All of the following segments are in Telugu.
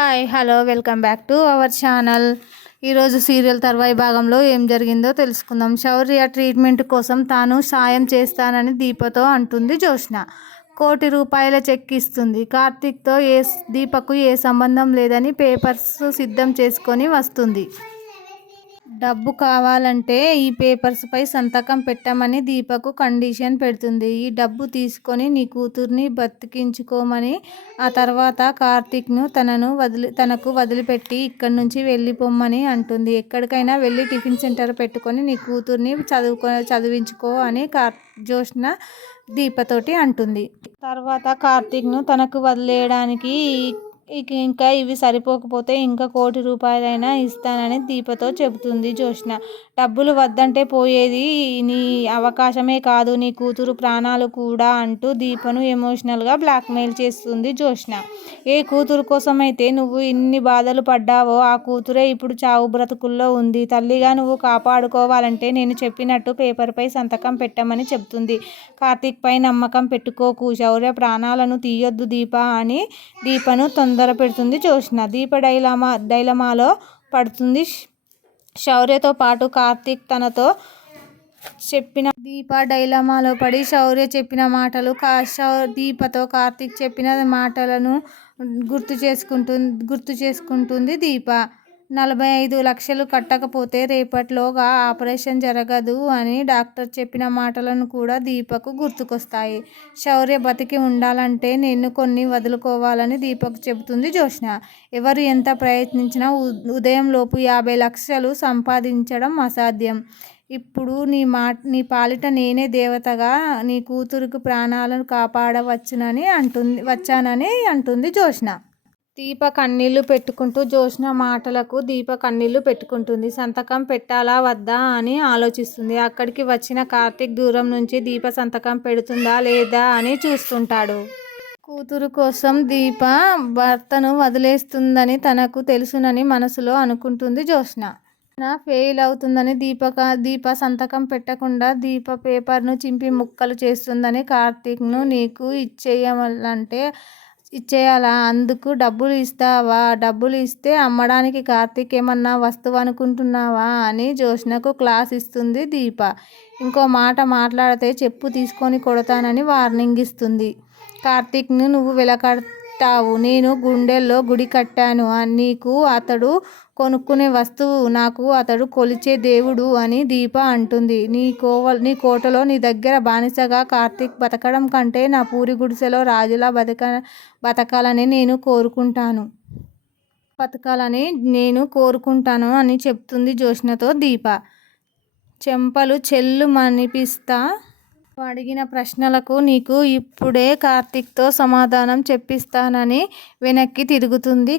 Hi hello welcome back to our channel. ఈరోజు సీరియల్ తర్వాయి భాగంలో ఏం జరిగిందో తెలుసుకుందాం. శౌర్య ట్రీట్మెంట్ కోసం తాను సాయం చేస్తానని దీపతో అంటుంది జ్యోత్స్న. ₹1,00,00,000 చెక్ ఇస్తుంది. కార్తీక్తో దీపకు ఏ సంబంధం లేదని పేపర్స్ సిద్ధం చేసుకొని వస్తుంది. డబ్బు కావాలంటే ఈ పేపర్స్ పై సంతకం పెట్టమని దీపకు కండిషన్ పెడుతుంది. ఈ డబ్బు తీసుకొని నీ కూతుర్ని బతికించుకోమని, ఆ తర్వాత కార్తీక్ను తనకు వదిలిపెట్టి ఇక్కడి నుంచి వెళ్ళిపోమ్మని అంటుంది. ఎక్కడికైనా వెళ్ళి టిఫిన్ సెంటర్ పెట్టుకొని నీ కూతుర్ని చదివించుకో అని జ్యోత్స్న దీపతోటి అంటుంది. తర్వాత కార్తీక్ను తనకు వదిలేయడానికి ఇంకా ఇవి సరిపోకపోతే ఇంకా ₹1,00,00,000 ఇస్తానని దీపతో చెబుతుంది జ్యోత్స్న. డబ్బులు వద్దంటే పోయేది నీ అవకాశమే కాదు, నీ కూతురు ప్రాణాలు కూడా అంటూ దీపను ఎమోషనల్గా బ్లాక్మెయిల్ చేస్తుంది జ్యోత్స్న. ఏ కూతురు కోసమైతే నువ్వు ఇన్ని బాధలు పడ్డావో ఆ కూతురే ఇప్పుడు చావు బ్రతుకుల్లో ఉంది. తల్లిగా నువ్వు కాపాడుకోవాలంటే నేను చెప్పినట్టు పేపర్పై సంతకం పెట్టమని చెప్తుంది. కార్తీక్ పై నమ్మకం పెట్టుకోకు, శౌర్య ప్రాణాలను తీయొద్దు దీప అని దీపను పెడుతుంది జ్యోత్స్న. దీప డైలమాలో పడుతుంది. శౌర్యతో పాటు కార్తీక్ తనతో చెప్పిన దీప డైలమాలో పడి శౌర్య చెప్పిన మాటలు, దీపతో కార్తీక్ చెప్పిన మాటలను గుర్తు చేసుకుంటుంది దీప. 45 లక్షలు కట్టకపోతే రేపటిలోగా ఆపరేషన్ జరగదు అని డాక్టర్ చెప్పిన మాటలను కూడా దీపకు గుర్తుకొస్తాయి. శౌర్య బతికి ఉండాలంటే నేను కొన్ని వదులుకోవాలని దీపకు చెబుతుంది జ్యోత్స్న. ఎవరు ఎంత ప్రయత్నించినా ఉదయంలోపు 50 లక్షలు సంపాదించడం అసాధ్యం. ఇప్పుడు నీ పాలిట నేనే దేవతగా నీ కూతురికి ప్రాణాలను కాపాడవచ్చానని అంటుంది జ్యోత్స్న. దీప కన్నీళ్లు పెట్టుకుంటూ జ్యోత్స్న మాటలకు దీప కన్నీళ్లు పెట్టుకుంటుంది. సంతకం పెట్టాలా వద్దా అని ఆలోచిస్తుంది. అక్కడికి వచ్చిన కార్తీక్ దూరం నుంచి దీప సంతకం పెడుతుందా లేదా అని చూస్తుంటాడు. కూతురు కోసం దీప భర్తను వదిలేస్తుందని తనకు తెలుసునని మనసులో అనుకుంటుంది జ్యోత్స్న. ఫెయిల్ అవుతుందని దీప సంతకం పెట్టకుండా దీప పేపర్ను చింపి ముక్కలు చేస్తుందని కార్తీక్ను నీకు ఇచ్చేయాలా, అందుకు డబ్బులు ఇస్తావా, డబ్బులు ఇస్తే అమ్మడానికి కార్తీక్ ఏమన్నా వస్తువు అనుకుంటున్నావా అని జ్యోత్స్నకు క్లాస్ ఇస్తుంది దీప. ఇంకో మాట మాట్లాడితే చెప్పు తీసుకొని కొడతానని వార్నింగ్ ఇస్తుంది. కార్తీక్ను నువ్వు వెలకట్టావు, నేను గుండెల్లో గుడి కట్టాను, నీకు అతడు కొనుక్కునే వస్తువు, నాకు అతడు కొలిచే దేవుడు అని దీప అంటుంది. నీ కోటలో నీ దగ్గర బానిసగా కార్తీక్ బతకడం కంటే నా పూరి గుడిసెలో రాజులా బతకాలని నేను కోరుకుంటాను అని చెప్తుంది జ్యోత్స్నతో దీప. చెంపలు చెల్లుమనిపిస్తా అడిగిన ప్రశ్నలకు నీకు ఇప్పుడే కార్తీక్తో సమాధానం చెప్పిస్తానని వెనక్కి తిరుగుతుంది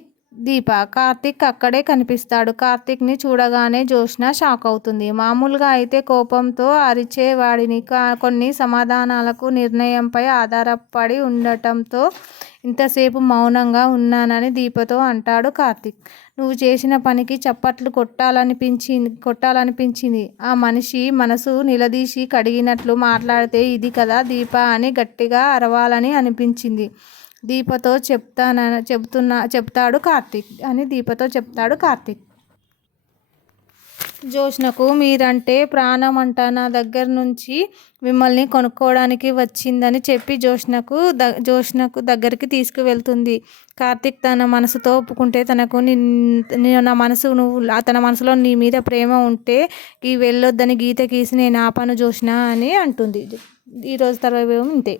దీప. కార్తీక్ అక్కడే కనిపిస్తాడు. కార్తీక్ని చూడగానే జ్యోత్స్న షాక్ అవుతుంది. మామూలుగా అయితే కోపంతో అరిచేవాడిని, కొన్ని సమాధానాలకు నిర్ణయంపై ఆధారపడి ఉండటంతో ఇంతసేపు మౌనంగా ఉన్నానని దీపతో అంటాడు కార్తీక్. నువ్వు చేసిన పనికి చప్పట్లు కొట్టాలనిపించింది. ఆ మనిషి మనసు నిలదీసి కడిగినట్లు మాట్లాడితే ఇది కదా దీప అని గట్టిగా అరవాలని అనిపించింది దీపతో చెప్తాడు కార్తీక్. జ్యోత్స్నకు మీరంటే ప్రాణమంట, నా దగ్గర నుంచి మిమ్మల్ని కొనుక్కోవడానికి వచ్చిందని చెప్పి జ్యోత్స్నకు దగ్గరికి తీసుకువెళ్తుంది. కార్తీక్ తన మనసుతో ఒప్పుకుంటే తన మనసులో నీ మీద ప్రేమ ఉంటే వెళ్ళొద్దని గీత గీసి నేను ఆపను జ్యోత్స్న అని అంటుంది. ఈరోజు తర్వాత ఇంతే.